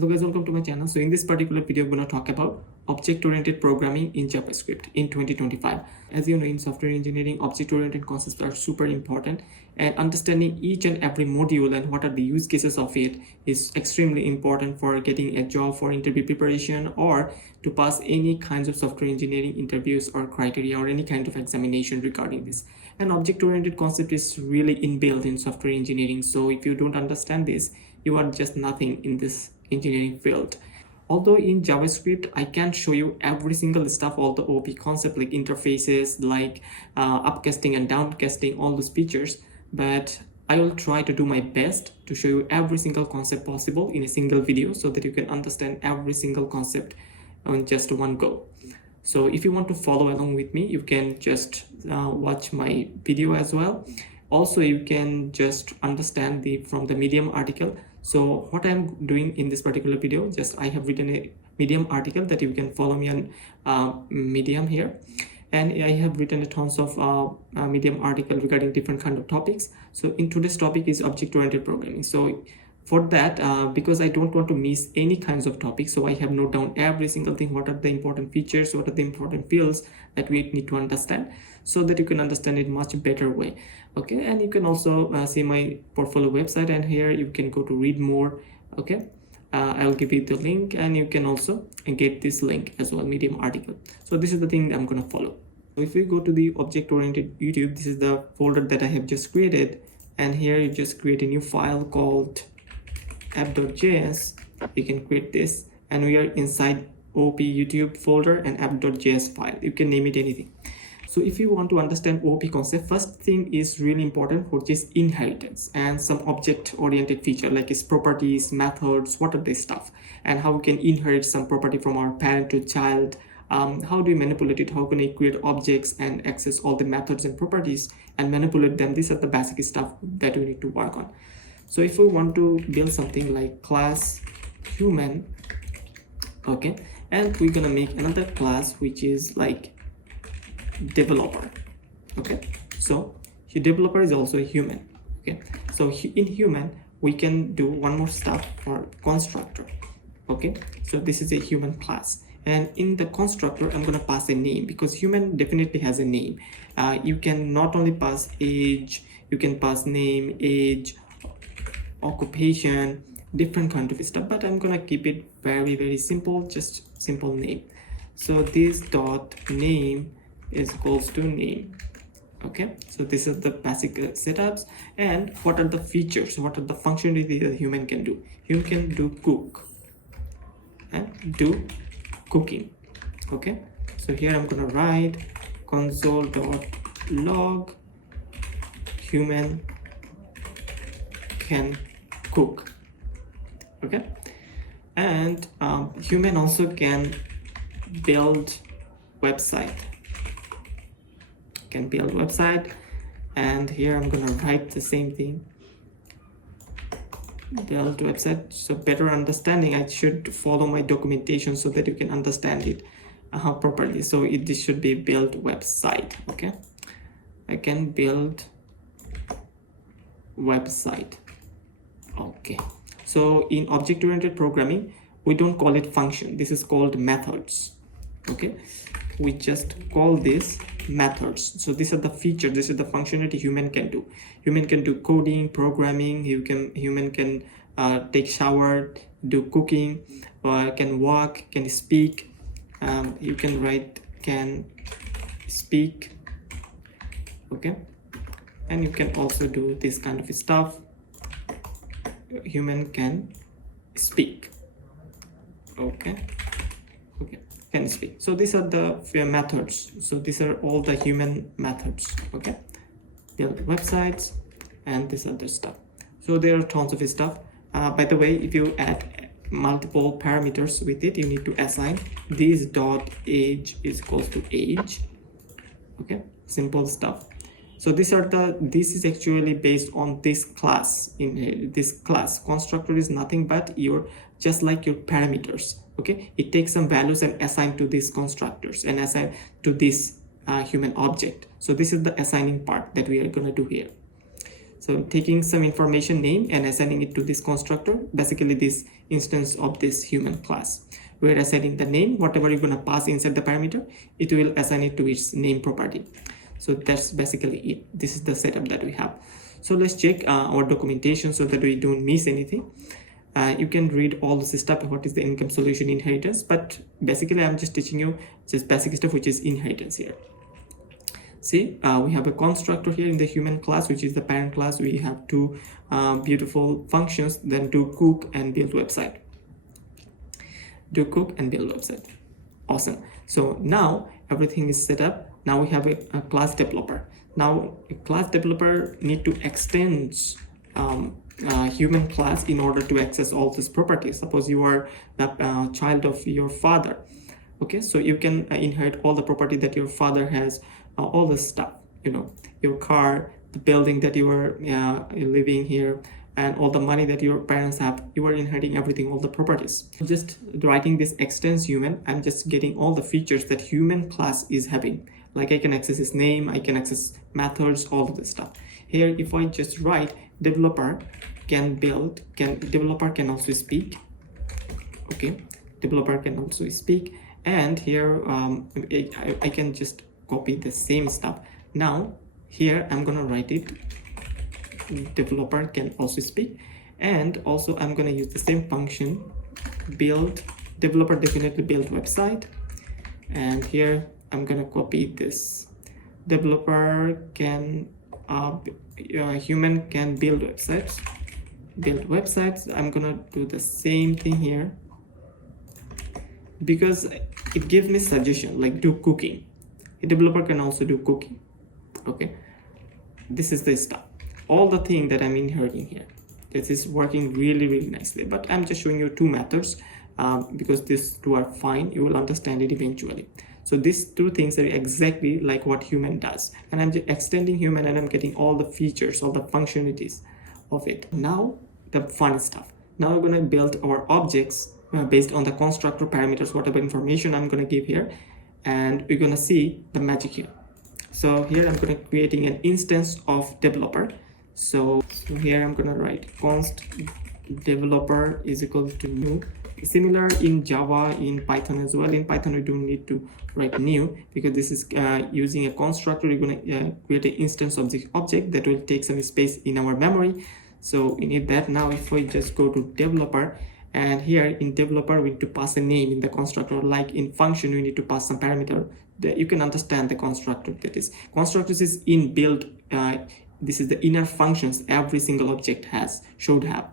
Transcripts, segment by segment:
Hello guys, welcome to my channel. So in this particular video, I'm going to talk about object-oriented programming in JavaScript in 2025. As you know, in software engineering, object-oriented concepts are super important, and understanding each and every module and what are the use cases of it is extremely important for getting a job, for interview preparation, or to pass any kinds of software engineering interviews or criteria or any kind of examination regarding this. An object-oriented concept is really inbuilt in software engineering. So if you don't understand this, you are just nothing in this engineering field. Although in JavaScript I can't show you every single stuff, all the OP concept like interfaces, like upcasting and downcasting, all those features, but I will try to do my best to show you every single concept possible in a single video so that you can understand every single concept on just one go. So if you want to follow along with me, you can just watch my video as well. Also, you can just understand from the Medium article. So what I'm doing in this particular video, just I have written a Medium article that you can follow me on Medium here, and I have written a tons of Medium article regarding different kind of topics. So in today's topic is object-oriented programming. So for that, because I don't want to miss any kinds of topics, so I have noted down every single thing. What are the important features? What are the important fields that we need to understand, so that you can understand it much better way. Okay, and you can also see my portfolio website, and here you can go to read more. Okay, I'll give you the link, and you can also get this link as well, Medium article. So this is the thing I'm gonna follow. So if you go to the object-oriented YouTube, this is the folder that I have just created, and here you just create a new file called app.js. You can create this, and we are inside OP YouTube folder and app.js file. You can name it anything. So if you want to understand OP concept, first thing is really important, which is inheritance and some object-oriented feature like its properties, methods, what are this stuff, and how we can inherit some property from our parent to child. How do we manipulate it? How can we create objects and access all the methods and properties and manipulate them? These are the basic stuff that we need to work on. So if we want to build something like class human, okay, and we're gonna make another class which is like developer. Okay, so developer is also a human. Okay, so in human we can do one more stuff for constructor. Okay, so this is a human class, and in the constructor I'm gonna pass a name, because human definitely has a name. You can not only pass age, you can pass name, age, occupation, different kind of stuff, but I'm gonna keep it very simple, just simple name. So this dot name is equals to name. Okay, so this is the basic setups. And what are the features, what are the functionality that human can do? Human can do cook and do cooking. Okay, so here I'm gonna write console.log human can cook. Okay, and human also can build website, and here I'm gonna write the same thing, build website. So better understanding, I should follow my documentation so that you can understand it properly. So this should be build website. Okay, I can build website. Okay, so in object-oriented programming we don't call it function, this is called methods. Okay, we just call this methods. So these are the features, this is the functionality human can do. Human can do coding, programming, human can take shower, do cooking, can walk, can speak. You can write can speak. Okay, and you can also do this kind of stuff. Human can speak. Okay, can speak. So these are the methods. So these are all the human methods. Okay, build websites and this other stuff. So there are tons of stuff. By the way, if you add multiple parameters with it, you need to assign this dot age is equals to age. Okay, simple stuff. So this is actually based on this class. In this class, constructor is nothing but just like your parameters. Okay, it takes some values and assign to these constructors and assign to this human object. So this is the assigning part that we are going to do here. So taking some information name and assigning it to this constructor, basically this instance of this human class. We're assigning the name, whatever you're going to pass inside the parameter, it will assign it to its name property. So that's basically it. This is the setup that we have. So let's check our documentation so that we don't miss anything. You can read all this stuff, what is the encapsulation inheritance, but basically I'm just teaching you just basic stuff, which is inheritance here. See, we have a constructor here in the human class, which is the parent class. We have two beautiful functions, then do cook and build website. Do cook and build website. Awesome. So now everything is set up. Now we have a class developer. Now a class developer need to extend human class in order to access all these properties. Suppose you are the child of your father. Okay, so you can inherit all the property that your father has, all the stuff, you know, your car, the building that you are living here, and all the money that your parents have. You are inheriting everything, all the properties. Just writing this extends human, I'm just getting all the features that human class is having. Like I can access his name, I can access methods, all of this stuff. Here, if I just write developer can build, developer can also speak. Okay, developer can also speak. And here I can just copy the same stuff. Now here I'm gonna write it developer can also speak, and also I'm gonna use the same function build developer definitely build website, and here I'm gonna copy this developer can human can build websites. I'm gonna do the same thing here because it gives me suggestion like do cooking. A developer can also do cooking. Okay, this is the stuff, all the thing that I'm inheriting here. This is working really nicely, but I'm just showing you two methods because these two are fine. You will understand it eventually. So these two things are exactly like what human does, and I'm just extending human and I'm getting all the features, all the functionalities of it. Now the fun stuff. Now we're going to build our objects based on the constructor parameters, whatever information I'm going to give here, and we're going to see the magic here. So here I'm going to creating an instance of developer. So here I'm going to write const developer is equal to new. Similar in Java, in Python as well. In Python we don't need to write new because this is using a constructor. You're going to create an instance of the object that will take some space in our memory, so we need that. Now if we just go to developer, and here in developer we need to pass a name in the constructor. Like in function we need to pass some parameter that you can understand the constructor. That is, constructors is in build. This is the inner functions every single object should have.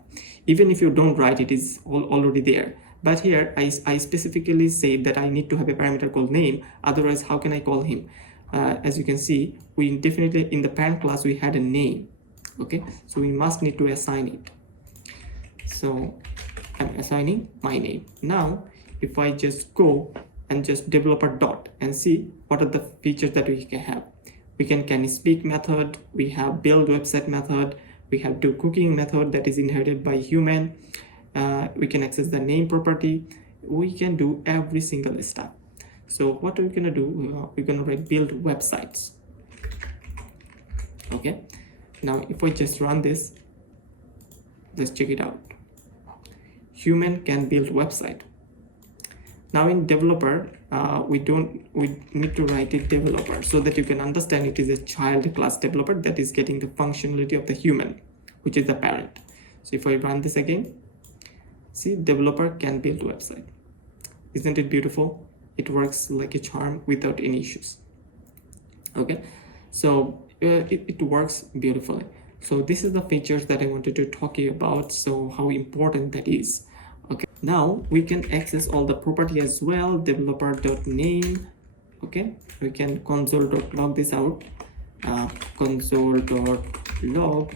Even if you don't write, it is already there. But here I specifically say that I need to have a parameter called name. Otherwise, how can I call him? As you can see, we definitely in the parent class we had a name. Okay, so we must need to assign it. So I'm assigning my name. Now if I just go and just developer dot and see what are the features that we can have. We can speak method, we have build website method, we have do cooking method that is inherited by human, we can access the name property, we can do every single stuff. So what we're gonna do, we're gonna write build websites. Okay, now if I just run this, let's check it out. Human can build website. Now in developer, we need to write it developer so that you can understand it is a child class developer that is getting the functionality of the human, which is the parent. So if I run this again, see, developer can build website. Isn't it beautiful? It works like a charm without any issues. Okay, so it works beautifully. So this is the features that I wanted to talk to you about, so how important that is. Okay, now we can access all the property as well. Developer.name. Okay, we can console.log this out. Console.log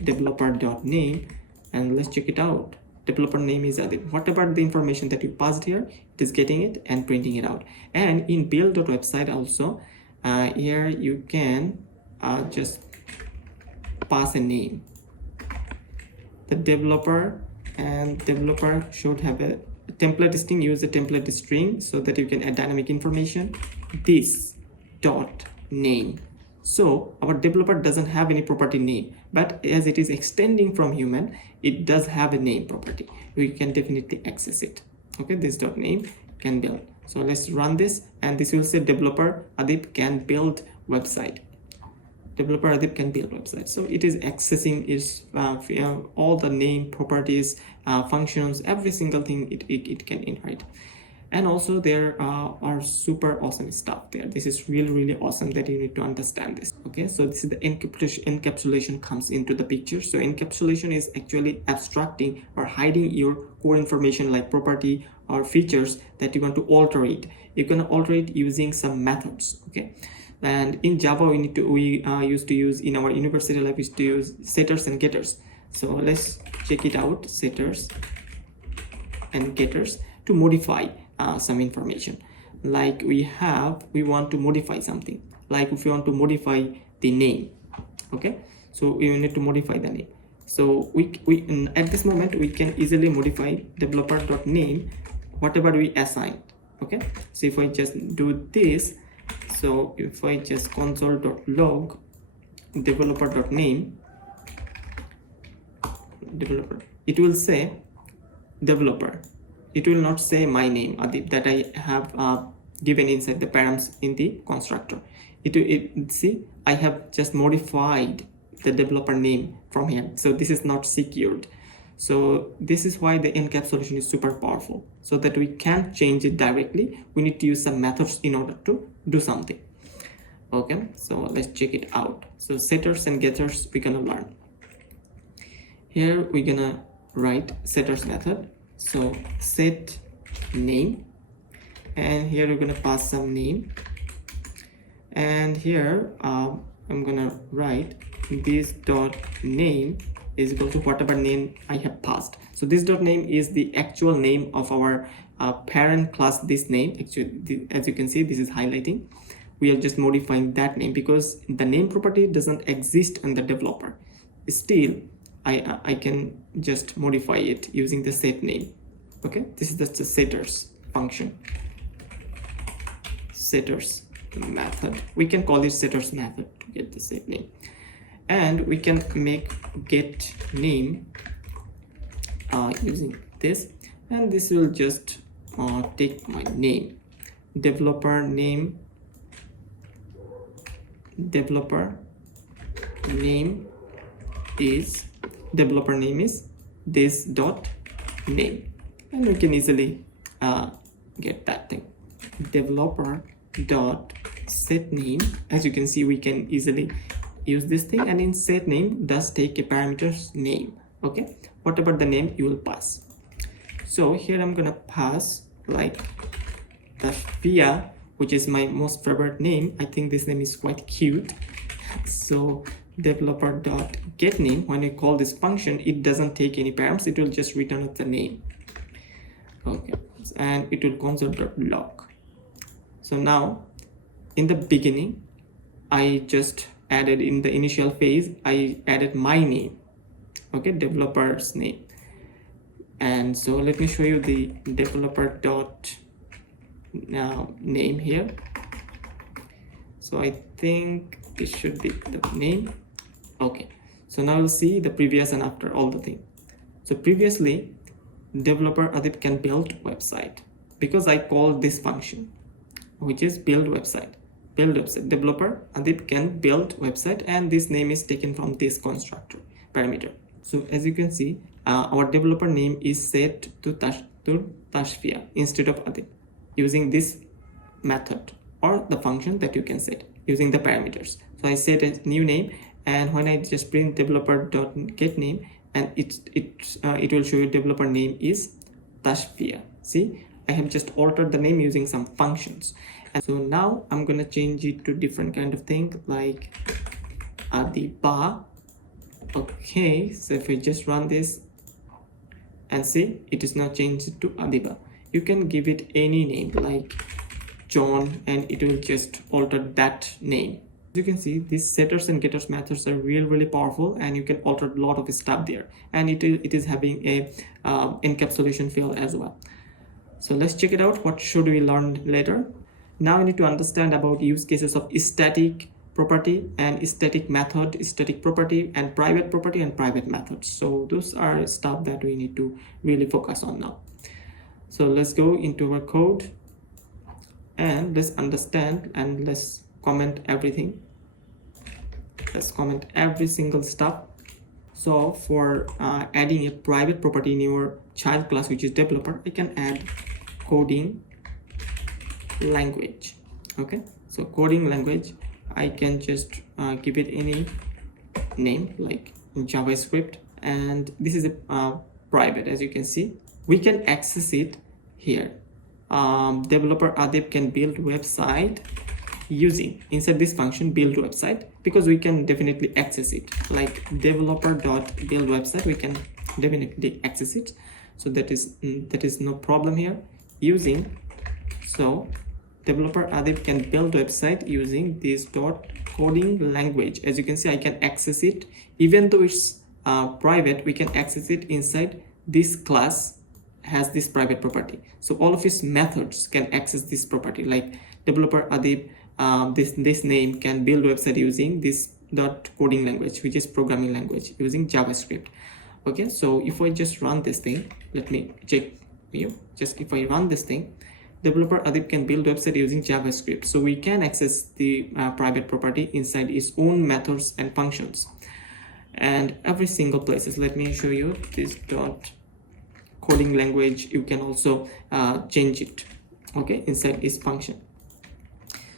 developer.name, and let's check it out. Developer name is whatever the information that you passed here, it is getting it and printing it out. And in build.website also, here you can just pass a name. The developer should have a template string. Use a template string so that you can add dynamic information. This dot name. So our developer doesn't have any property name, but as it is extending from human, it does have a name property. We can definitely access it. Okay, this dot name can build. So let's run this, and this will say developer Adib can build website. Developer Adib can build website. So it is accessing its all the name properties, functions, every single thing it can inherit. And also there are super awesome stuff there. This is really awesome that you need to understand this. Okay, so this is the encapsulation comes into the picture. So encapsulation is actually abstracting or hiding your core information like property or features that you want to alter it. You can alter it using some methods. Okay, and in Java we used to use, in our university life, we used to use setters and getters. So let's check it out. Setters and getters to modify some information. Like we want to modify something, like if you want to modify the name. Okay, so we need to modify the name. So we at this moment we can easily modify developer.name whatever we assign. Okay, so if I just do this, so if I just console.log developer.name developer, it will say developer. It will not say my name Adib that I have given inside the params in the constructor. See, I have just modified the developer name from here, so this is not secured. So this is why the encapsulation is super powerful, so that we can't change it directly. We need to use some methods in order to do something. Okay, so let's check it out. So setters and getters we're gonna learn. Here we're gonna write setters method. So set name, and here we're gonna pass some name, and here I'm gonna write this dot name is equal to whatever name I have passed. So this dot name is the actual name of our parent class. This name, actually, as you can see, this is highlighting. We are just modifying that name because the name property doesn't exist in the developer. Still, I can just modify it using the set name. Okay, this is the setters function. Setters method. We can call it setters method to get the set name. And we can make get name using this, and this will just take my name, developer name is this dot name, and we can easily get that thing, developer dot set name. As you can see, we can easily use this thing, and in set name does take a parameter's name. Okay, whatever the name you will pass. So here I'm gonna pass like the Fia, which is my most favorite name. I think this name is quite cute. So developer dot get name, when I call this function, it doesn't take any params, it will just return the name. Okay, and it will console.log. So now in the beginning, I just added, in the initial phase, I added my name. Okay, developer's name. And so let me show you the developer dot name here. So I think this should be the name. Okay, so now we'll see the previous and after all the thing. So previously, developer Adib can build website because I called this function, which is build website. Developer Adib can build website, and this name is taken from this constructor parameter. So as you can see, our developer name is set to Tashfia instead of Adib using this method or the function that you can set using the parameters. So I set a new name, and when I just print developer.getName, and it will show you developer name is Tashfia. See, I have just altered the name using some functions. And so now I'm gonna change it to different kind of thing like Adiba. Okay, so if we just run this and see, it is now changed to Adiba. You can give it any name like John, and it will just alter that name. As you can see, these setters and getters methods are really powerful, and you can alter a lot of stuff there, and it is having a encapsulation field as well. So let's check it out. What should we learn later? Now we need to understand about use cases of static property, and static method, static property, and private method. So those are stuff that we need to really focus on now. So let's go into our code and let's understand and let's comment everything. Let's comment every single stuff. So for adding a private property in your child class, which is developer, I can add coding language. Okay, so coding language, I can just give it any name like JavaScript, and this is a private. As you can see, we can access it here. Developer Adib can build website using inside this function build website, because we can definitely access it like developer.build website. We can definitely access it, so that is no problem here. Using, so developer Adib can build website using this coding language. As you can see, I can access it even though it's private. We can access it inside this class, has this private property. So all of its methods can access this property, like developer Adib, this name can build website using this coding language, which is programming language using JavaScript. Okay, so if I just run this thing, let me check you. Just if I run this thing, developer Adib can build website using JavaScript. So we can access the private property inside its own methods and functions, and every single places. Let me show you this coding language. You can also change it, okay, inside its function.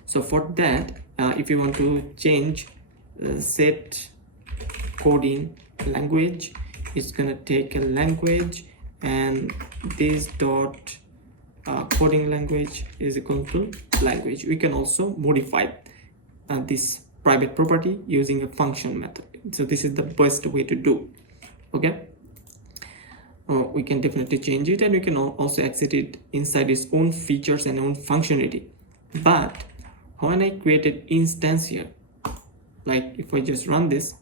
So for that, if you want to change set coding language, it's gonna take a language, and this coding language is equal to language. We can also modify this private property using a function method. So this is the best way to do. Okay, we can definitely change it, and we can also access it inside its own features and own functionality. But when I created instance here, like if I just run this,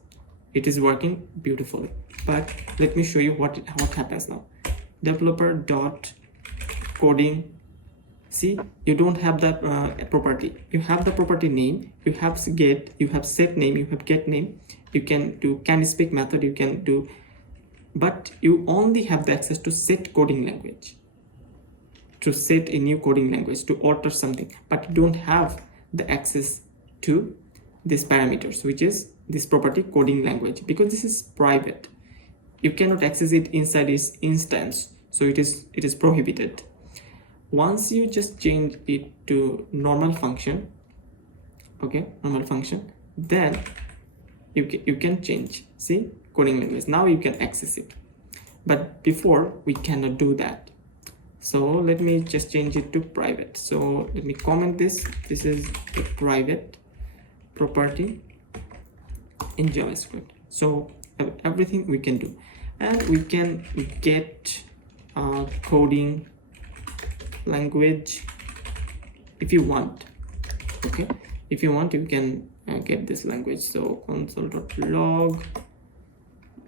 it is working beautifully. But let me show you what happens now. Developer coding. See, you don't have that property. You have the property name, you have get, you have set name, you have get name. You can do can speak method, you can do, but you only have the access to set coding language, to set a new coding language, to alter something, but you don't have the access to this parameters, which is this property coding language, because this is private. You cannot access it inside this instance, so it is prohibited. Once you just change it to normal function, okay, normal function, then you can change, see, coding language. Now you can access it, but before we cannot do that. So let me just change it to private. So let me comment this. This is a private property in JavaScript. So everything we can do, and we can get coding language if you want. Okay, if you want, you can get this language. So console.log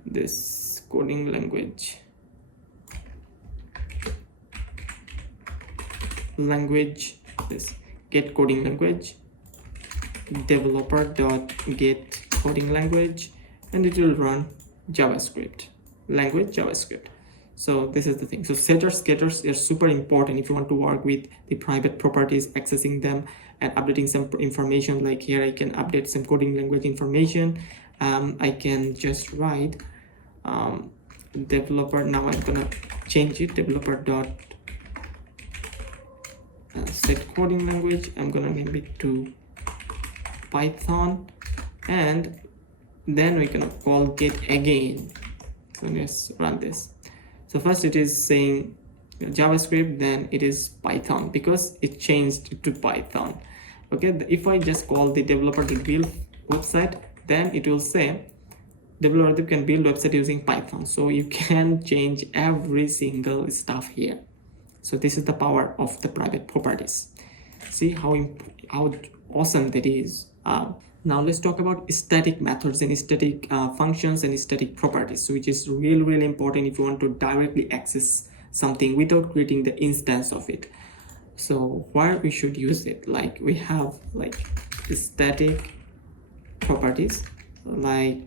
this coding language, this get coding language, developer.get coding language, and it will run JavaScript language JavaScript. So this is the thing. So setters, getters are super important if you want to work with the private properties, accessing them and updating some information. Like here I can update some coding language information. I can just write developer. Now I'm gonna change it, developer dot set coding language. I'm gonna name it to Python, and then we're gonna call get again. So let's run this. So first it is saying JavaScript, then it is Python because it changed to Python. Okay, if I just call the developer to build website, then it will say developer can build website using Python. So you can change every single stuff here. So this is the power of the private properties. See how awesome that is. Now let's talk about static methods and static functions and static properties, which is really important if you want to directly access something without creating the instance of it. So where we should use it, like we have like static properties like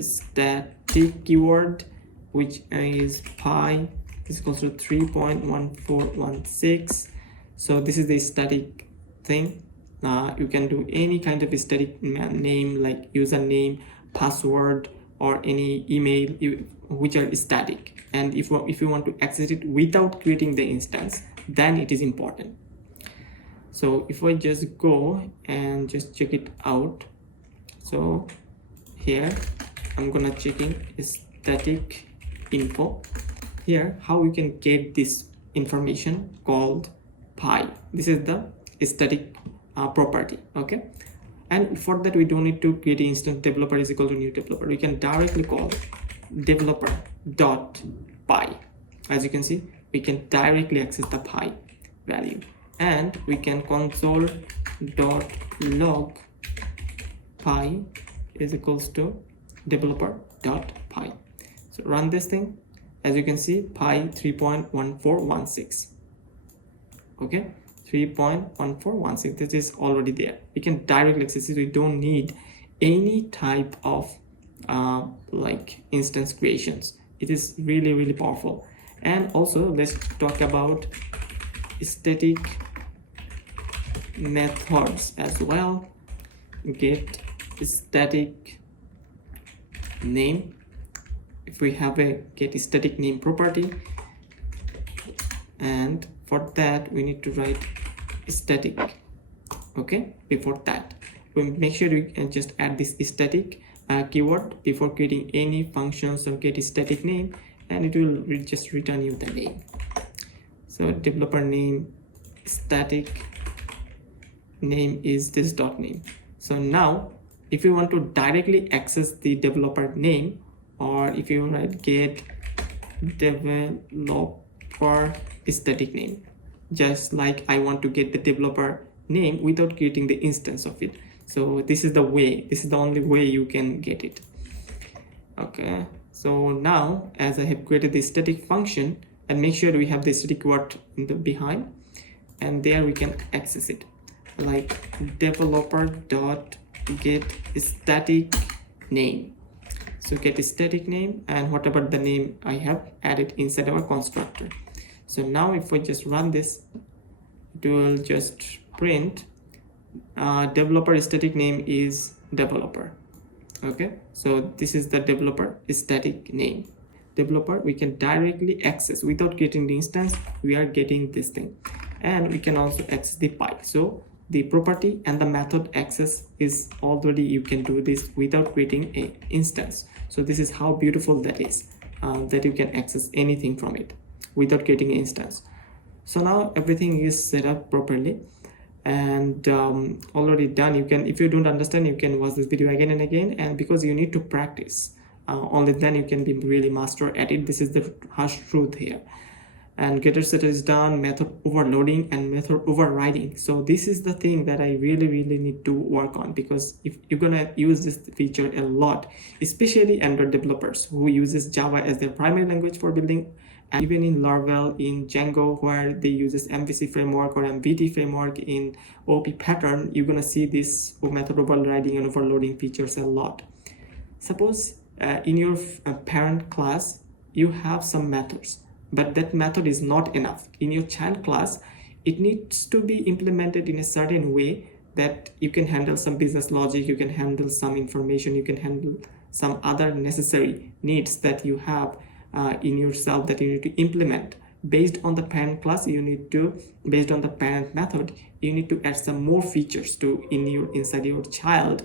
static keyword, which is pi is equals to 3.1416. so this is the static thing. You can do any kind of static name like username, password, or any email which are static, and if you want to access it without creating the instance, then it is important. So if I just go and just check it out, so here I'm gonna checking static info. Here how you can get this information called pi. This is the static property. Okay, and for that we don't need to create an instance developer is equal to new developer. We can directly call developer dot pi. As you can see, we can directly access the pi value, and we can console dot log pi is equals to developer dot pi. So run this thing. As you can see, pi 3.1416. okay, 3.1416. this is already there. We can directly access it. We don't need any type of like instance creations. It is really powerful. And also let's talk about static methods as well. Get static name. If we have a get static name property, and for that we need to write static. Okay, before that we make sure we can just add this static keyword before creating any functions or get static name, and it will just return you the name. So developer name static name is this dot name. So now if you want to directly access the developer name, or if you write get developer static name, just like I want to get the developer name without creating the instance of it. So this is the way, this is the only way you can get it. Okay, so now as I have created the static function, and make sure we have the static word in the behind, and there we can access it like developer dot get static name. So get a static name and whatever the name I have added inside our constructor. So now if we just run this, it will just print developer static name is developer. Okay, so this is the developer static name. Developer we can directly access without creating the instance. We are getting this thing, and we can also access the pi. So the property and the method access is already, you can do this without creating an instance. So this is how beautiful that is, that you can access anything from it without creating an instance. So now everything is set up properly and already done. You can, if you don't understand, you can watch this video again and again, and because you need to practice, only then you can be really master at it. This is the harsh truth here. And getter setter is done, method overloading and method overriding. So this is the thing that I really need to work on, because if you're gonna use this feature a lot, especially Android developers who uses Java as their primary language for building, and even in Laravel, in Django, where they uses MVC framework or MVT framework in OP pattern, you're gonna see this method overriding and overloading features a lot. Suppose in your parent class you have some methods, but that method is not enough. In your child class, it needs to be implemented in a certain way that you can handle some business logic, you can handle some information, you can handle some other necessary needs that you have in yourself that you need to implement. Based on the parent class, you need to, based on the parent method, you need to add some more features to inside your child.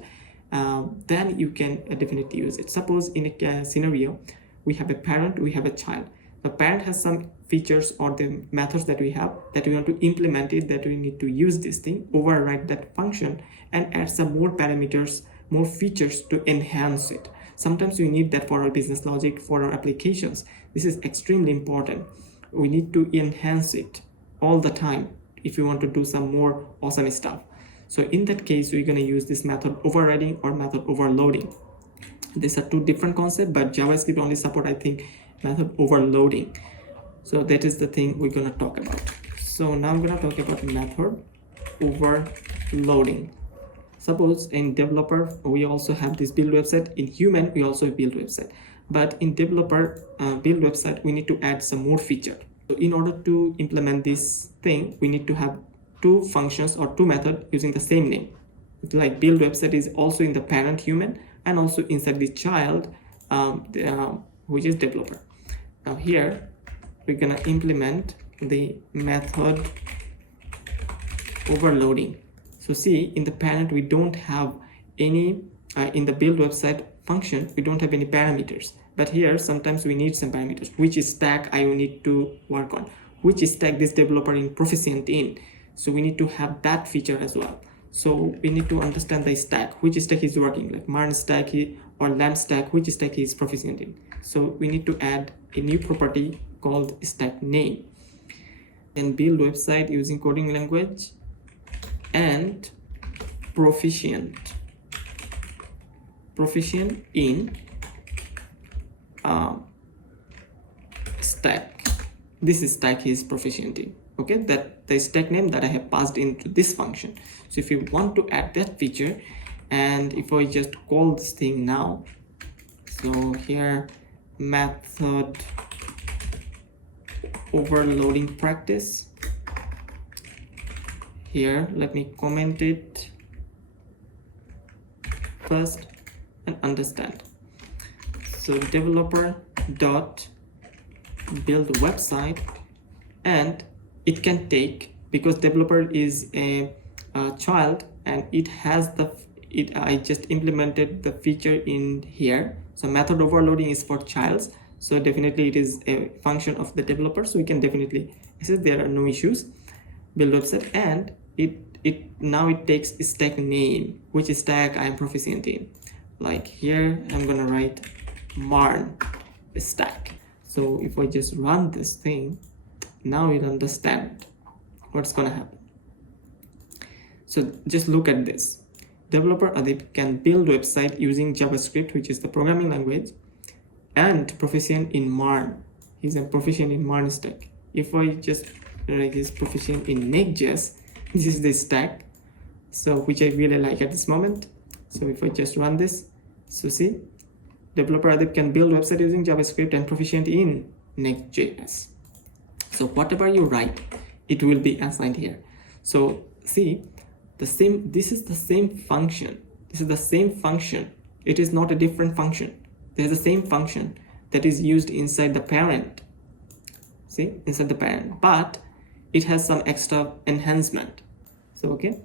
Then you can definitely use it. Suppose in a scenario, we have a parent, we have a child. The parent has some features or the methods that we have that we want to implement it, that we need to use this thing, override that function, and add some more parameters, more features to enhance it. Sometimes we need that for our business logic, for our applications. This is extremely important. We need to enhance it all the time if we want to do some more awesome stuff. So in that case, we're going to use this method overriding or method overloading. These are two different concepts, but JavaScript only support, I think, method overloading. So that is the thing we're going to talk about. So now I'm going to talk about method overloading. Suppose in developer we also have this build website, in human we also have build website, but in developer build website we need to add some more feature. So in order to implement this thing, we need to have two functions or two methods using the same name. Like build website is also in the parent human and also inside the child which is developer. Now here we're gonna implement the method overloading. So see, in the parent we don't have any in the build website function we don't have any parameters, but here sometimes we need some parameters. Which stack I will need to work on, which stack this developer is proficient in, so we need to have that feature as well. So we need to understand the stack, which stack is working, like Marn stack or lamp stack, which stack is proficient in. So we need to add a new property called stack name. Then build website using coding language and proficient in stack. This stack is proficient in. Okay, that the stack name that I have passed into this function. So if you want to add that feature, and if I just call this thing now, so here method overloading practice, here let me comment it first and understand. So developer dot build website, and it can take, because developer is a child and it has the I just implemented the feature in here. So method overloading is for childs, so definitely it is a function of the developer, so we can definitely access, there are no issues. Build website, and now it takes stack name, which stack I am proficient in. Like here I'm gonna write Marn stack. So if I just run this thing, now you'll understand what's gonna happen. So just look at this. Developer Adib can build website using JavaScript, which is the programming language, and proficient in Marn. He's a proficient in Marn stack. If I just write this proficient in Next.js, this is the stack, so which I really like at this moment. So if I just run this, so see, Developer Adib can build website using JavaScript and proficient in Next.js. So whatever you write, it will be assigned here. So see, this is the same function. This is the same function. It is not a different function. There's the same function that is used inside the parent. See, inside the parent, but it has some extra enhancement. So okay,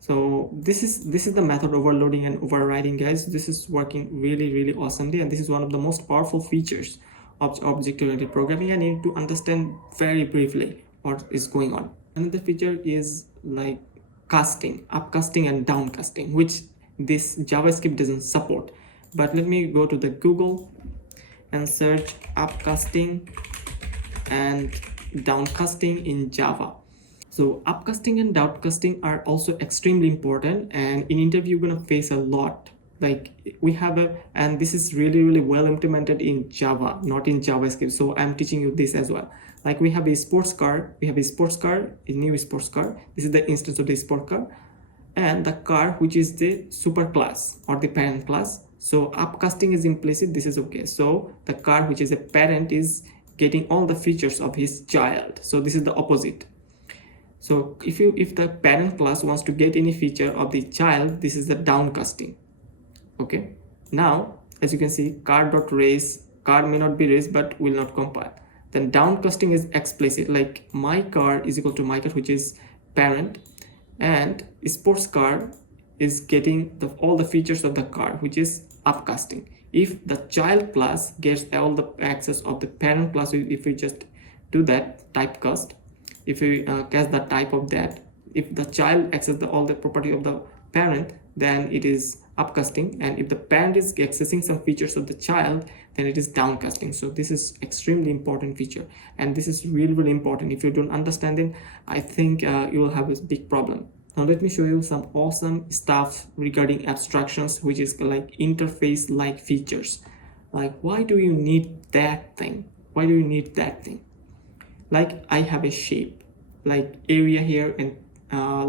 so this is the method overloading and overriding, guys. This is working really awesomely, and this is one of the most powerful features of object-oriented programming. I need to understand very briefly what is going on. Another feature is like casting, upcasting and downcasting, which this JavaScript doesn't support. But let me go to the Google and search upcasting and downcasting in Java. So upcasting and downcasting are also extremely important, and in interview you're gonna face a lot. Like we have and this is really well implemented in Java, not in JavaScript. So I'm teaching you this as well. Like we have a sports car, a new sports car. This is the instance of the sports car, and the car which is the super class or the parent class. So upcasting is implicit, this is okay. So the car which is a parent is getting all the features of his child. So this is the opposite. So if the parent class wants to get any feature of the child, this is the downcasting. Okay, now as you can see, car.race, car may not be race but will not compile. Then downcasting is explicit, like my car is equal to my car, which is parent, and sports car is getting all the features of the car, which is upcasting. If the child class gets all the access of the parent class, if we just do that typecast, if we cast the type of that, if the child accesses all the property of the parent, then it is upcasting, and if the parent is accessing some features of the child, then it is downcasting. So this is extremely important feature, and this is really important. If you don't understand it, I think you will have a big problem. Now let me show you some awesome stuff regarding abstractions, which is like interface like features. Like why do you need that thing? Why do you need that thing? Like I have a shape, like area here, and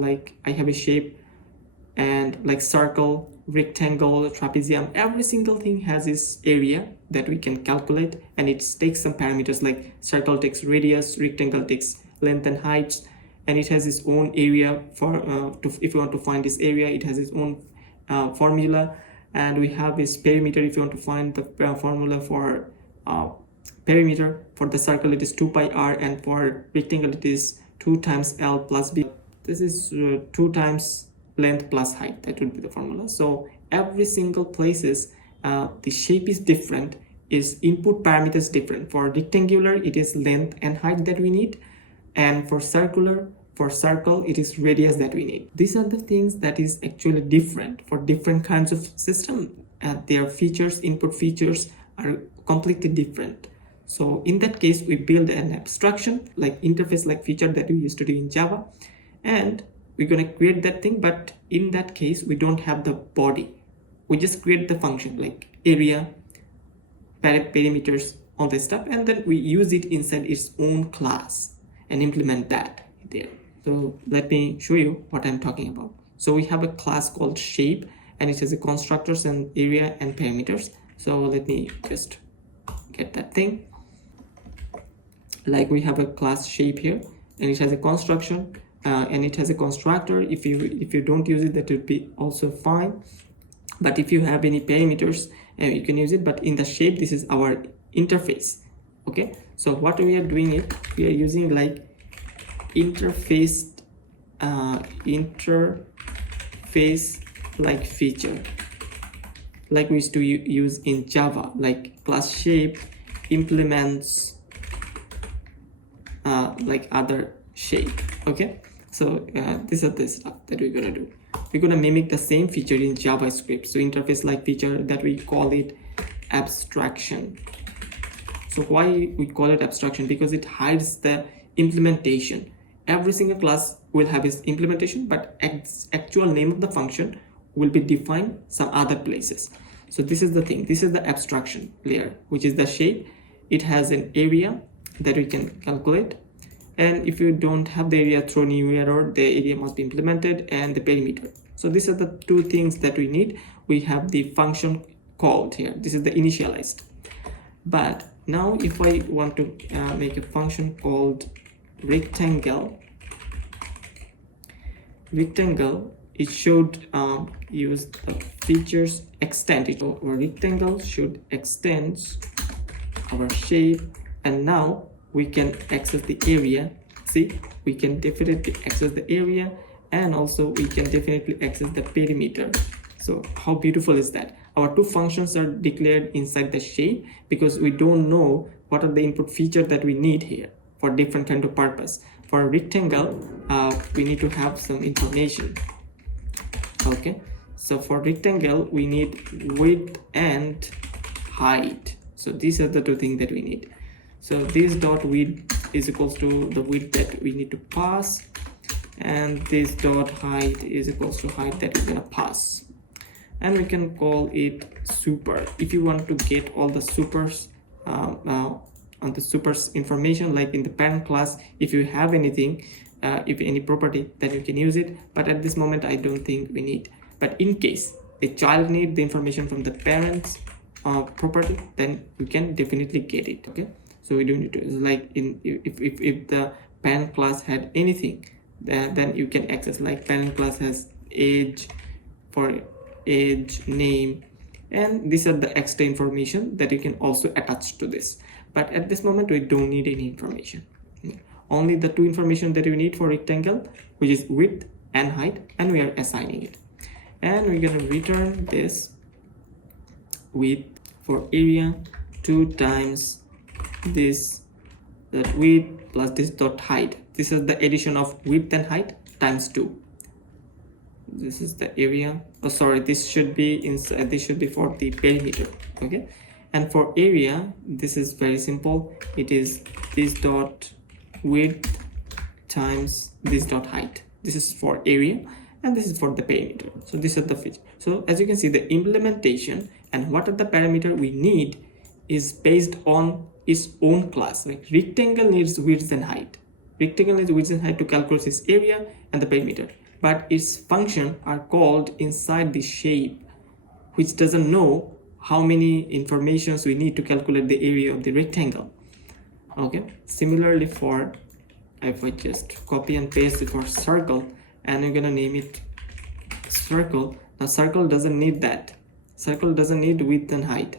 like I have a shape and like circle, rectangle, trapezium, every single thing has its area that we can calculate, and it takes some parameters like circle takes radius, rectangle takes length and height, and it has its own area for if you want to find this area, it has its own formula. And we have this perimeter. If you want to find the formula for perimeter, for the circle it is 2 pi r, and for rectangle it is 2 times l plus b. This is 2 times length plus height. That would be the formula. So every single places the shape is different, is input parameters different. For rectangular it is length and height that we need, and for circle it is radius that we need. These are the things that is actually different for different kinds of system, and their features, input features are completely different. So in that case we build an abstraction like interface like feature that we used to do in Java, and we're going to create that thing. But in that case we don't have the body, we just create the function like area, perimeters, all this stuff, and then we use it inside its own class and implement that there. So let me show you what I'm talking about. So we have a class called shape, and it has a constructors and area and parameters. So let me just get that thing. Like we have a class shape here, and it has a construction and it has a constructor. If you don't use it, that would be also fine, but if you have any parameters you can use it. But in the shape, this is our interface. Okay, so what we are doing it, we are using like interface like feature, like we used to use in Java. Like class shape implements like other shape. Okay, so this is the stuff that we're gonna do. We're gonna mimic the same feature in JavaScript. So interface like feature, that we call it abstraction. So why we call it abstraction? Because it hides the implementation. Every single class will have its implementation, but actual name of the function will be defined some other places. So this is the thing, this is the abstraction layer, which is the shape. It has an area that we can calculate, and if you don't have the area, throw new error, the area must be implemented, and the perimeter. So these are the two things that we need. We have the function called here, this is the initialized. But now if I want to make a function called rectangle, it should use the features extend. Our rectangle should extend our shape, and now we can access the area. See, we can definitely access the area, and also we can definitely access the perimeter. So how beautiful is that? Our two functions are declared inside the shape because we don't know what are the input features that we need here for different kind of purpose. For rectangle, we need to have some information. Okay, so for rectangle we need width and height. So these are the two things that we need. So this dot width is equals to the width that we need to pass, and this dot height is equals to height that we're gonna pass, and we can call it super. If you want to get all the supers on the supers information, like in the parent class, if you have anything, if any property, then you can use it. But at this moment I don't think we need. But in case the child need the information from the parents property, then we can definitely get it. Okay, so we don't need to, like in if the parent class had anything, then you can access, like parent class has age, for age, name, and these are the extra information that you can also attach to this. But at this moment we don't need any information, only the two information that we need for rectangle, which is width and height, and we are assigning it. And we're going to return this width for area 2 times this that width plus this dot height. This is the addition of width and height times 2. This is the area. Oh sorry, this should be inside, this should be for the perimeter. Okay, and for area this is very simple. It is this dot width times this dot height. This is for area, and this is for the perimeter. So this is the feature. So as you can see, the implementation and what are the parameter we need is based on its own class. Like rectangle needs width and height. Rectangle needs width and height to calculate its area and the perimeter. but its function are called inside the shape, which doesn't know how many informations we need to calculate the area of the rectangle. Okay, similarly for, if I just copy and paste it for circle, and we're gonna name it circle. Now circle doesn't need that. Circle doesn't need width and height.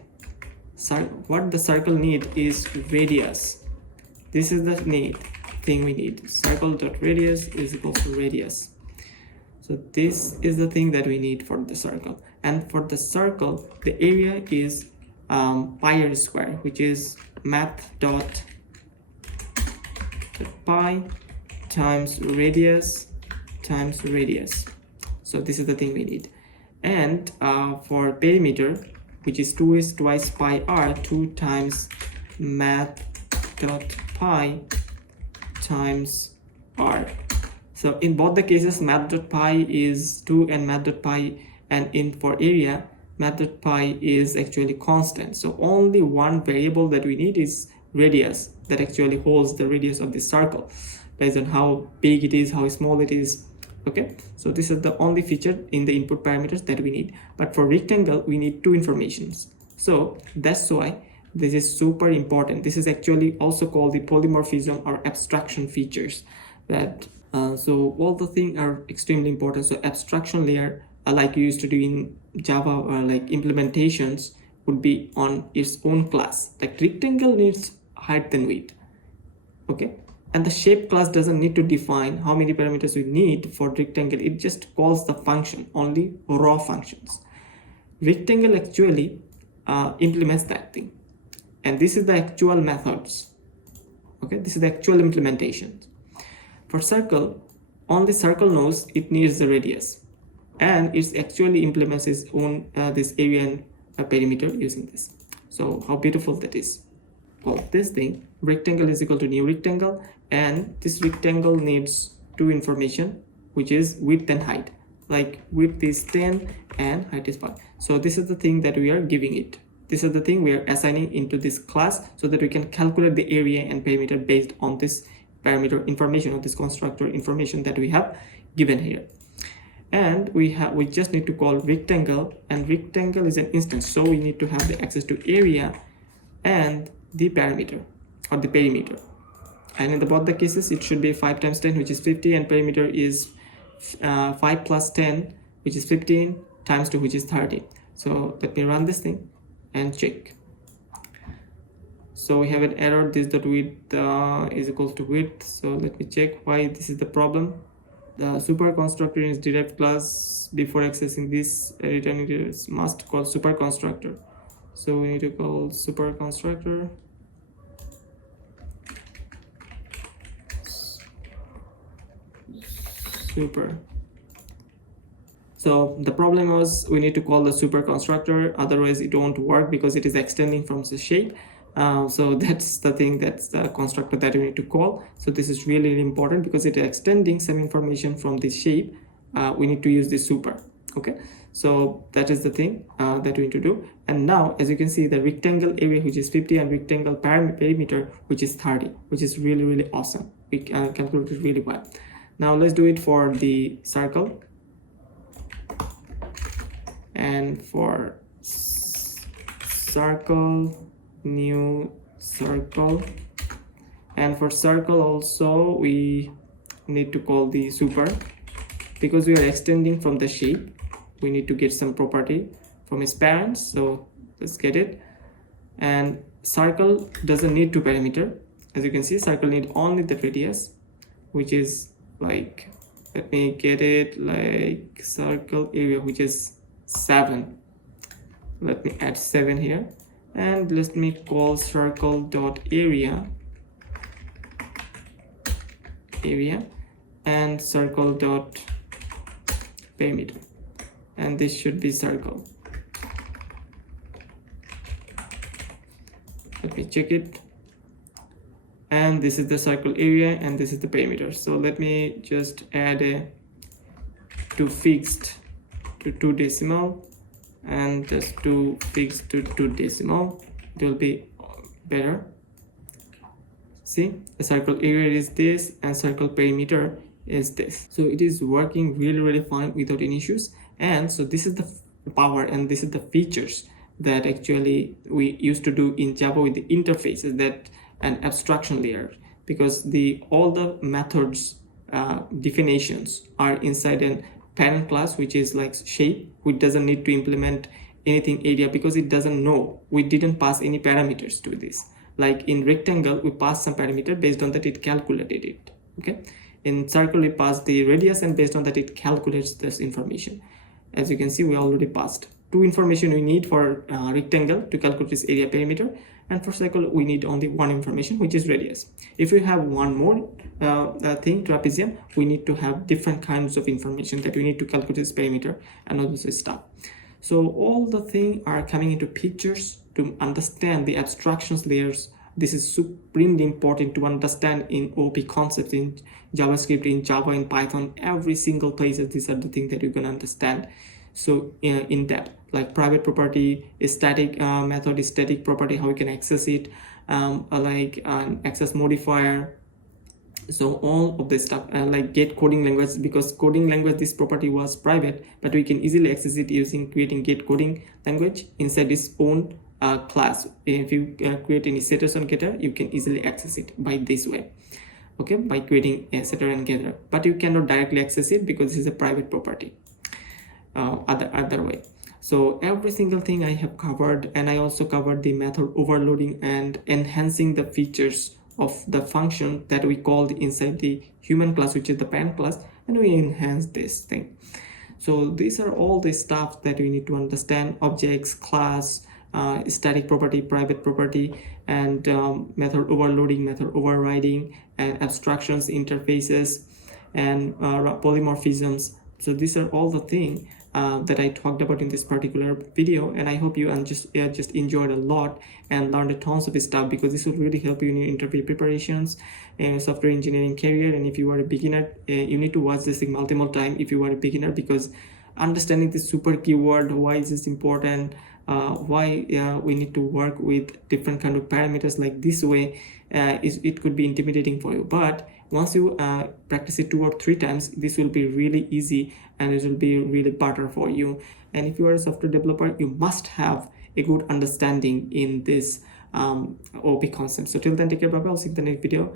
What the circle need is radius. This is the thing we need. Circle.radius is equal to radius. So this is the thing that we need for the circle. And for the circle, the area is pi r square, which is math.pi times radius. So this is the thing we need. And for perimeter, which is 2 is twice pi r, 2 times math.pi times r. So in both the cases, math.pi is 2 and math.pi, and in for area, math.pi is actually constant. So only one variable that we need is radius, that actually holds the radius of the circle based on how big it is, how small it is. Okay, so this is the only feature in the input parameters that we need. But for rectangle, we need two informations. So that's why this is super important. This is actually also called the polymorphism or abstraction features. That so all the things are extremely important. So abstraction layer, like you used to do in Java or like implementations, would be on its own class. Like rectangle needs height and width. Okay. And the shape class doesn't need to define how many parameters we need for rectangle. It just calls the function, only raw functions. Rectangle actually implements that thing. And this is the actual methods. Okay, this is the actual implementation. For circle, only circle knows it needs the radius. And it actually implements its own this area and perimeter using this. So how beautiful that is. Well, this thing, rectangle is equal to new rectangle, and this rectangle needs two information, which is width and height. Like width is 10 and height is 5. So this is the thing that we are giving it. This is the thing we are assigning into this class so that we can calculate the area and perimeter based on this parameter information or this constructor information that we have given here. And we just need to call rectangle, and rectangle is an instance, so we need to have the access to area and the parameter or the perimeter. And in both the cases, it should be 5 times 10, which is 50, and perimeter is 5 plus 10, which is 15, times 2, which is 30. So let me run this thing and check. So we have an error, this dot width is equal to width. So let me check why this is the problem. The super constructor is derived class. Before accessing this, returning it must call super constructor. So we need to call super constructor. Super. So the problem was we need to call the super constructor, otherwise it won't work because it is extending from the shape. So that's the thing, that's the constructor that we need to call. So this is really, really important because it is extending some information from the shape. We need to use the super. Okay, so that is the thing that we need to do. And now, as you can see, the rectangle area, which is 50, and rectangle perimeter, which is 30, which is really, really awesome. We calculated really well. Now let's do it for the circle. And for circle, new circle. And for circle also, we need to call the super. Because we are extending from the shape, we need to get some property from its parents. So let's get it. And circle doesn't need two parameter. As you can see, circle need only the radius, which is like, let me get it, like circle area, which is 7. Let me add 7 here, and let me call circle dot area and circle dot perimeter, and this should be circle. Let me check it. And this is the circle area and this is the perimeter. So let me just add a 2 fixed to 2 decimal and just 2 fixed to 2 decimal. It will be better. See, the circle area is this and circle perimeter is this. So it is working really fine without any issues. And so this is the power and this is the features that actually we used to do in Java with the interfaces, that an abstraction layer, because all the methods definitions are inside an parent class, which is like shape, which doesn't need to implement anything area because it doesn't know. We didn't pass any parameters to this. Like in rectangle, we pass some parameter, based on that it calculated it. Okay, in circle we pass the radius, and based on that it calculates this information. As you can see, we already passed two information we need for rectangle to calculate this area perimeter, and for circle we need only one information, which is radius. If we have one more thing, trapezium, we need to have different kinds of information that we need to calculate this perimeter and all this stuff. So all the things are coming into pictures to understand the abstractions layers. This is supremely important to understand in OP concepts, in JavaScript, in Java, in Python, every single place. These are the things that you can understand. So in depth, like private property, static method, static property, how you can access it, like an access modifier. So all of this stuff, like get coding language, because coding language, this property was private, but we can easily access it using creating get coding language inside its own class. If you create any setters on getter, you can easily access it by this way. Okay, by creating a setter and getter, but you cannot directly access it because this is a private property. Other way. So every single thing I have covered, and I also covered the method overloading and enhancing the features of the function that we called inside the human class, which is the parent class, and we enhance this thing. So these are all the stuff that we need to understand: objects, class, static property, private property, and method overloading, method overriding, and abstractions, interfaces, and polymorphisms. So these are all the things that I talked about in this particular video, and I hope you just enjoyed a lot and learned a tons of stuff, because this will really help you in your interview preparations and software engineering career. And if you are a beginner, you need to watch this thing multiple times if you are a beginner, because understanding the super keyword, why is this important, why we need to work with different kind of parameters like this way, it could be intimidating for you. But once you practice it 2 or 3 times, this will be really easy and it will be really better for you. And if you are a software developer, you must have a good understanding in this OP concept. So till then, take care, bye bye. I'll see you in the next video.